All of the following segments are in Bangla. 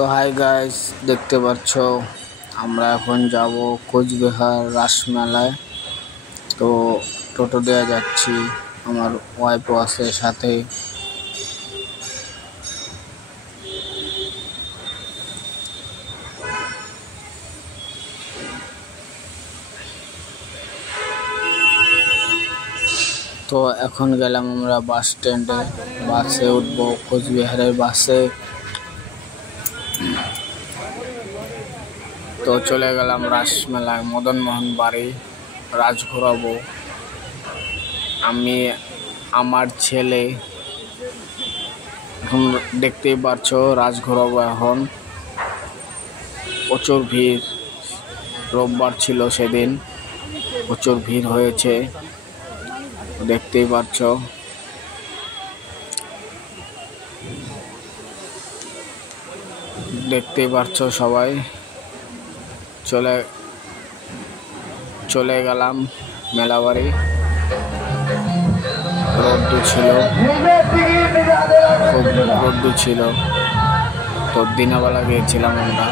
তো হাই গাইস, দেখতে পাচ্ছ আমরা এখন যাব কোচবিহার রাসমেলায়। তো টোটো দেওয়া যাচ্ছি, আমার ওয়াইফও আছে সাথে। তো এখন গেলাম আমরা বাস স্ট্যান্ডে, বাসে উঠবো, কোচবিহারের বাসে। তো চলে গেলাম রাসমেলায়, মদন মোহন বাড়ি রাজ ঘোরাবো আমি, আমার ছেলে। এখন দেখতেই পাচ্ছ রাজ ঘোরাবো। এখন প্রচুর ভিড়, রোববার ছিল সেদিন, প্রচুর ভিড় হয়েছে, দেখতেই পাচ্ছ সবাই। চলে গেলাম মেলাবাড়ি। রোদ্দু ছিল, তো দিনবেলা গিয়েছিলাম আমরা,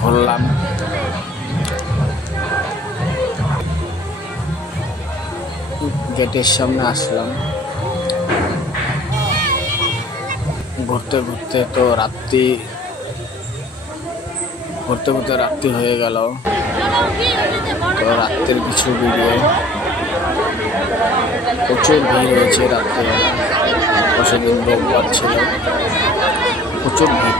ঘুরলাম। গেটের সামনে আসলাম, ঘুরতে ঘুরতে রাত্রি হয়ে গেল। তো রাত্রের কিছু ভিডিও, প্রচুর ভিড় হয়েছে রাত্রে, সেদিন রোববার ছিল, প্রচুর ভিড়।